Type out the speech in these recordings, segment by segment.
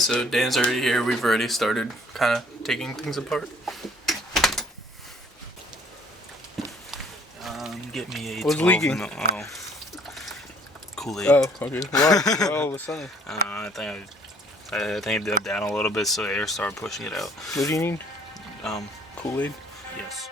so Dan's already here. We've already started kind of taking things apart. Get me a What's leaking? Kool-Aid. Oh, okay. Why? Why all of a sudden? I think it dipped down a little bit, so the air started pushing it out. What do you need? Kool-Aid? Yes.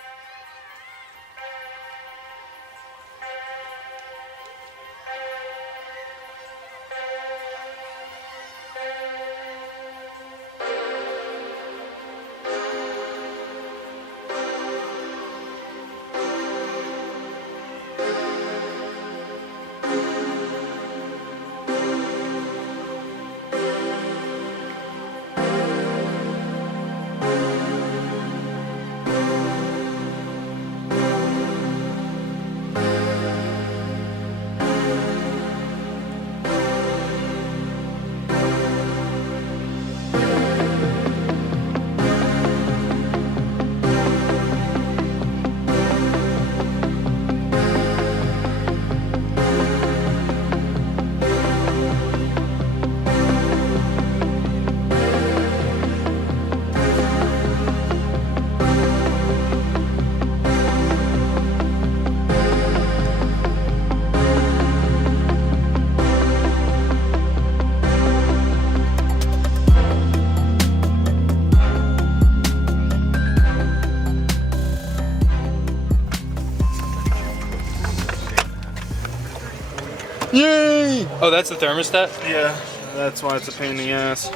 Yay! Oh, that's the thermostat? Yeah, that's why it's a pain in the ass.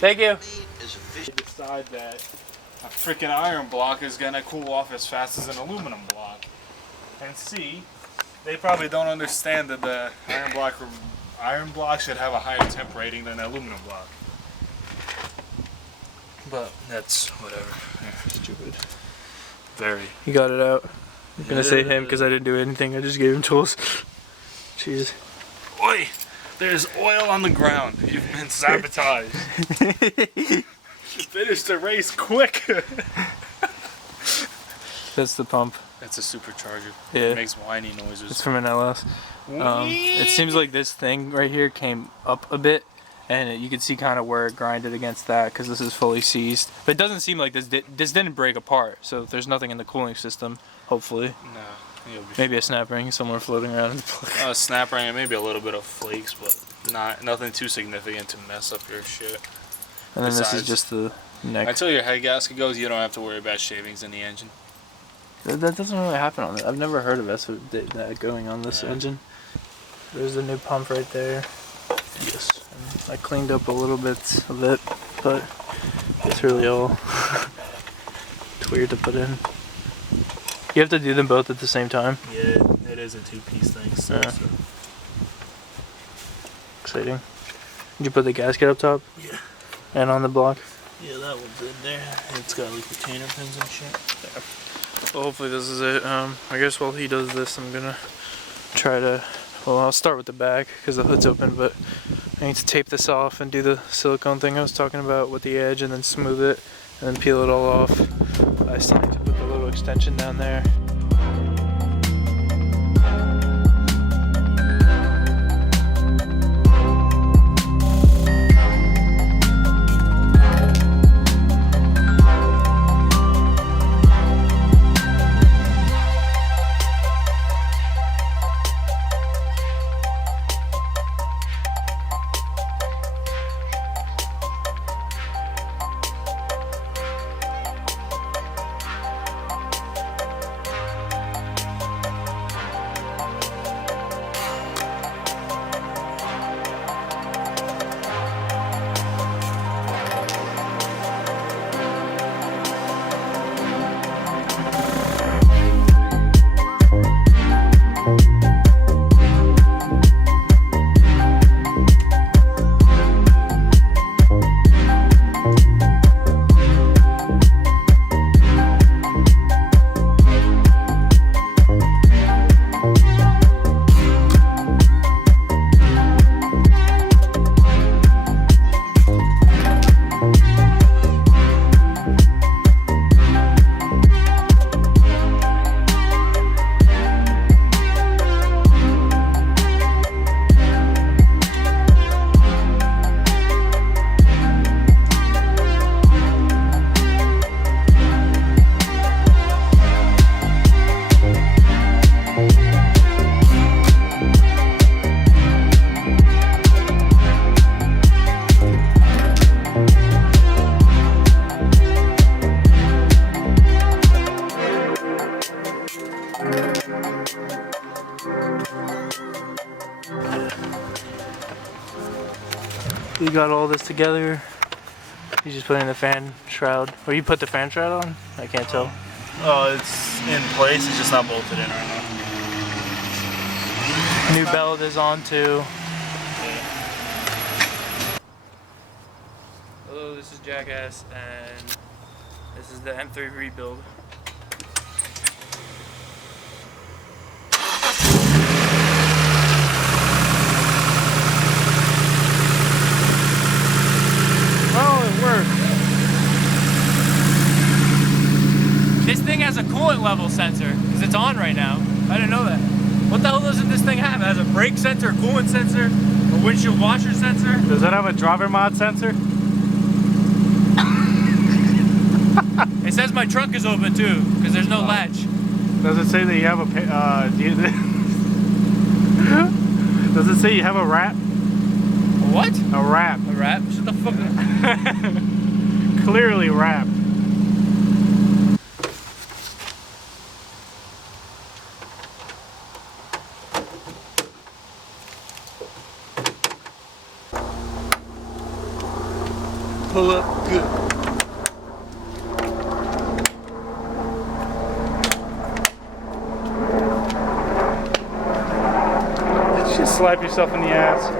Thank you. Decide that a freaking iron block is gonna cool off as fast as an aluminum block. And C, they probably don't understand that the iron block should have a higher temp rating than an aluminum block. But that's whatever. Yeah, stupid. Very. You got it out. I'm gonna say him because I didn't do anything. I just gave him tools. Jeez. Oi! There's oil on the ground. You've been sabotaged. Finish the race quick. That's the pump. That's a supercharger. Yeah. It makes whiny noises. It's from an LS. It seems like this thing right here came up a bit, and you can see kind of where it grinded against that because this is fully seized. But it doesn't seem like this didn't break apart, so there's nothing in the cooling system, hopefully. No. Maybe a snap ring somewhere floating around in the plug. A snap ring and maybe a little bit of flakes, but nothing too significant to mess up your shit. And then this is just the neck. Until your head gasket goes, you don't have to worry about shavings in the engine. That doesn't really happen on it. I've never heard of that going on this engine. There's the new pump right there. Yes. And I cleaned up a little bit of it, but it's really all it's weird to put in. You have to do them both at the same time? Yeah, it is a two-piece thing, so. Exciting. Did you put the gasket up top? Yeah. And on the block? Yeah, that one's in there. It's got like retainer pins and shit. Yeah. Well, hopefully this is it. I guess while he does this, I'm gonna try to, well, I'll start with the back because the hood's open, but I need to tape this off and do the silicone thing I was talking about with the edge and then smooth it and then peel it all off. I still need to put the little extension down there. we got all this together. He's just putting the fan shroud. Or you put the fan shroud on? I can't tell. Oh, it's in place. It's just not bolted in right now. New belt is on too. Yeah. Hello, this is Jackass, and this is the M3 rebuild. Oh, it worked. This thing has a coolant level sensor, because it's on right now. I didn't know that. What the hell doesn't this thing have? It has a brake sensor, a coolant sensor, a windshield washer sensor. Does that have a driver mod sensor? It says my trunk is open too, because there's no latch. Does it say that you have a does it say you have a wrap? What? A wrap. A wrap? Shut the fuck up. Clearly wrapped. Pull up good. Just slap yourself in the ass.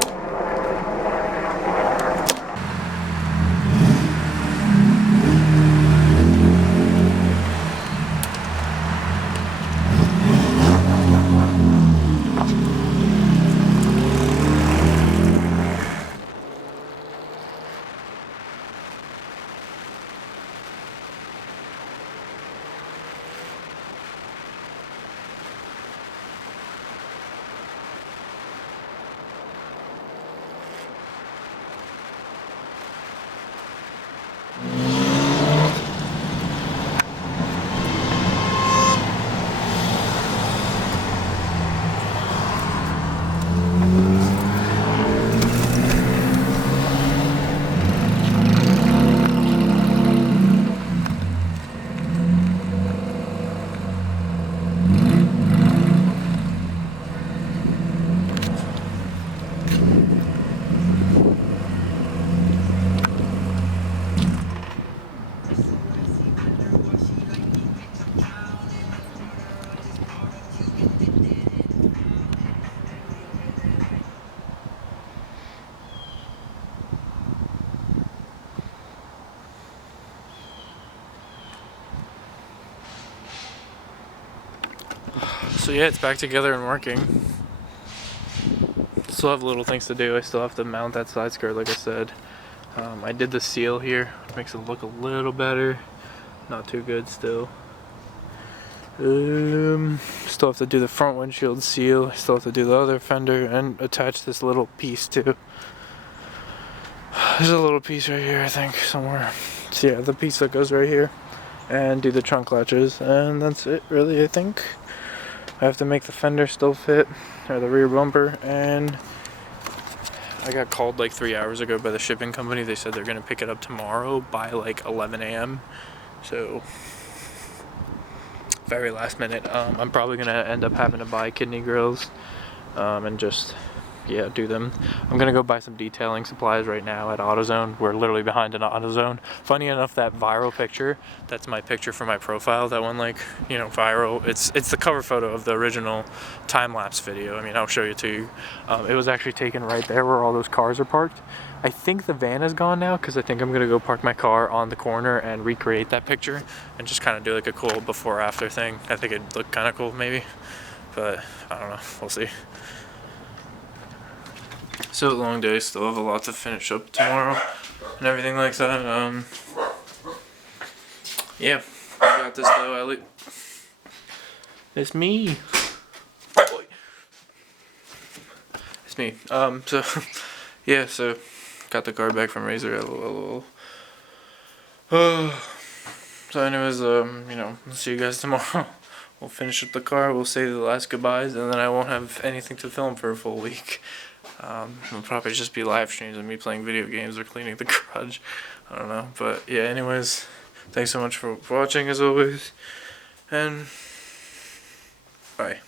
So yeah, it's back together and working. Still have little things to do. I still have to mount that side skirt like I said. I did the seal here, which makes it look a little better. Not too good still. Still have to do the front windshield seal. Still have to do the other fender and attach this little piece too. There's a little piece right here, I think, somewhere. So yeah, the piece that goes right here. And do the trunk latches, and that's it really, I think. I have to make the fender still fit, or the rear bumper, and I got called like 3 hours ago by the shipping company. They said they're gonna pick it up tomorrow by like 11 a.m. So very last minute. I'm probably gonna end up having to buy kidney grills and just do them. I'm gonna go buy some detailing supplies right now at AutoZone. We're literally behind an AutoZone. Funny enough, that viral picture, that's my picture for my profile, that one, like, you know, viral, it's the cover photo of the original time-lapse video. I mean, I'll show you to you. It was actually taken right there where all those cars are parked. I think the van is gone now, because I think I'm gonna go park my car on the corner and recreate that picture and just kind of do like a cool before after thing. I think it'd look kind of cool maybe, but I don't know, we'll see. Still a long day, still have a lot to finish up tomorrow and everything like that. Yeah, I got this though, Ellie. It's me. It's me. So, yeah, so got the car back from Razor, lol. So anyways, you know, I'll see you guys tomorrow. We'll finish up the car, we'll say the last goodbyes, and then I won't have anything to film for a full week. It'll probably just be live streams of me playing video games or cleaning the garage. I don't know. But yeah, anyways, thanks so much for watching as always. And bye.